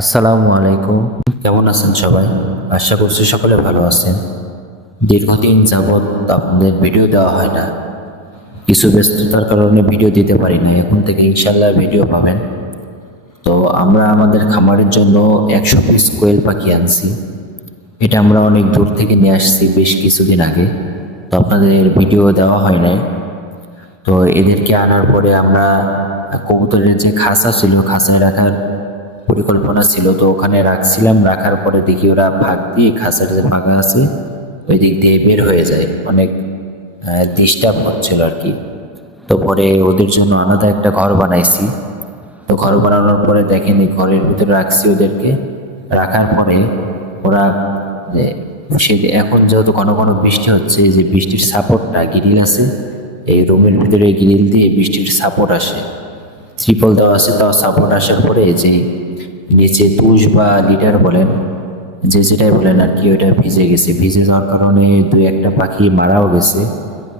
আসসালামু আলাইকুম। কেমন আছেন সবাই? আশা করছি সকলে ভালো আছেন। দীর্ঘদিন যাবৎ আপনাদের ভিডিও দেওয়া হয় না, কিছু ব্যস্ততার কারণে ভিডিও দিতে পারি না। এখন থেকে ইনশাল্লাহ ভিডিও পাবেন। তো আমরা আমাদের খামারের জন্য 100 পিস কোয়েল পাখি আনছি। এটা আমরা অনেক দূর থেকে নিয়ে আসছি বেশ কিছুদিন আগে, তো আপনাদের ভিডিও দেওয়া হয় নাই। তো এদেরকে আনার পরে আমরা কবুতরের যে খাঁচা ছিল, খাঁচায় রাখার পরিকল্পনা ছিল, তো ওখানে রাখছিলাম। রাখার পরে দেখি ওরা ফাঁক দিয়ে, খাঁচার যে ফাঁকা আছে ওই দিক দিয়ে বের হয়ে যায়, অনেক ডিস্টার্ব হচ্ছিল আর কি। তো পরে ওদের জন্য আলাদা একটা ঘর বানাইছি। তো ঘর বানানোর পরে দেখেন এই ঘরের ভিতরে রাখছি ওদেরকে। রাখার পরে ওরা যে সে এখন যেহেতু ঘন ঘন বৃষ্টি হচ্ছে, যে বৃষ্টির সাপোর্টটা গ্রিল আছে, এই রুমের ভিতরে গ্রিল দিয়ে বৃষ্টির সাপোর্ট আসে, ত্রিপল দেওয়া আছে, তাও সাপোর্ট আসার পরে যে নিচে তুষ বা লিটার বলেন, যে যেটাই বলেন আর কি, ওইটা ভিজে গেছে। ভিজে যাওয়ার কারণে দুই একটা পাখি মারাও গেছে,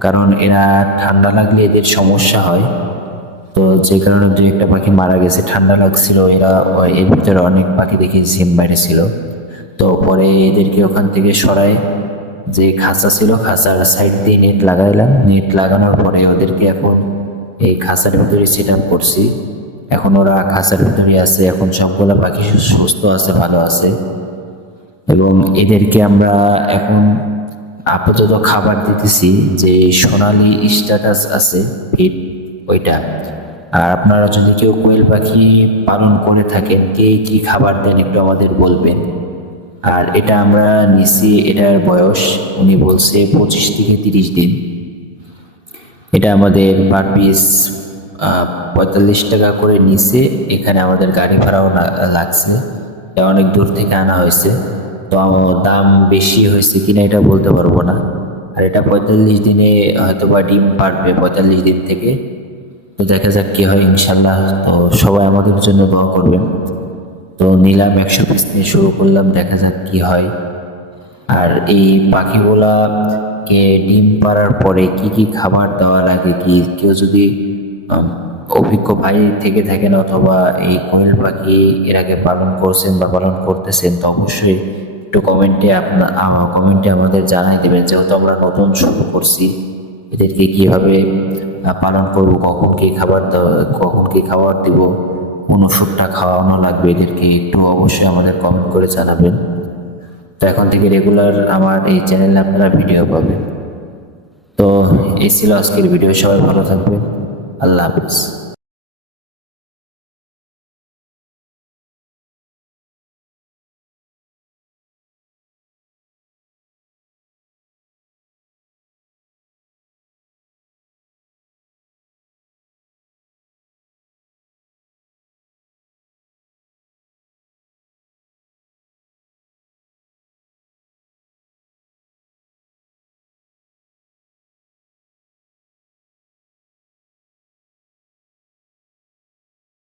কারণ এরা ঠান্ডা লাগলে এদের সমস্যা হয়। তো যে কারণে দুই একটা পাখি মারা গেছে, ঠান্ডা লাগছিল। এরা এর ভিতরে অনেক পাখি দেখি জিম বাইরে ছিল। তো পরে এদেরকে ওখান থেকে সরাই, যে খাঁচা ছিল খাঁচার সাইড দিয়ে নেট লাগাইলাম। নেট লাগানোর পরে ওদেরকে এখন এই খাঁচার ভিতরে সেট আপ করছি। এখন ওরা খাঁচার ভিতরে আছে। এখন সবগুলো পাখি সুস্থ আছে, ভালো আছে। এবং এদেরকে আমরা এখন আপাতত খাবার দিতেছি, যে সোনালি স্ট্যাটাস আছে ফিড, ওইটা। আর আপনারা যদি কেউ কোয়েল পাখি পালন করে থাকেন, কে কী খাবার দেন একটু আমাদের বলবেন। আর এটা আমরা নিছি, এটার বয়স উনি বলছে 25 থেকে 30 দিন। এটা আমাদের পার পিস 45 টাকা করে নিছে। এখানে আমাদের গাড়ি ভাড়াও লাগছে, এটা অনেক দূর থেকে আনা হয়েছে। তো দাম বেশি হয়েছে কিনা এটা বলতে পারবো না। আর এটা 45 দিনে হয়তো বা ডিম পারবে, 45 দিন থেকে। তো দেখা যাক কী হয় ইনশাল্লাহ। তো সবাই আমাদের জন্য দোয়া করবেন। তো নিলাম 100 পিস নিয়ে শুরু করলাম, দেখা যাক কী হয়। আর এই পাখিগুলাকে ডিম পাড়ার পরে কি কি খাবার দেওয়া লাগে, কি কেউ যদি অভিজ্ঞ ভাই থেকে থাকেন, অথবা এই কোয়েল পাখি এর আগে পালন করছেন বা পালন করতেছেন, তো অবশ্যই একটু কমেন্টে আমাদের জানাই দেবেন। যেহেতু আমরা নতুন শুরু করছি, এদেরকে কীভাবে পালন করব, কখন কি খাবার দিব, কোন ওষুধটা খাওয়ানো লাগবে এদেরকে, একটু অবশ্যই আমাদের কমেন্ট করে জানাবেন। তো এখন থেকে রেগুলার আমার এই চ্যানেলে আপনারা ভিডিও পাবেন। তো এই ছিল আজকের ভিডিও। সবাই ভালো থাকবেন। আল্লাহ হাফিজ।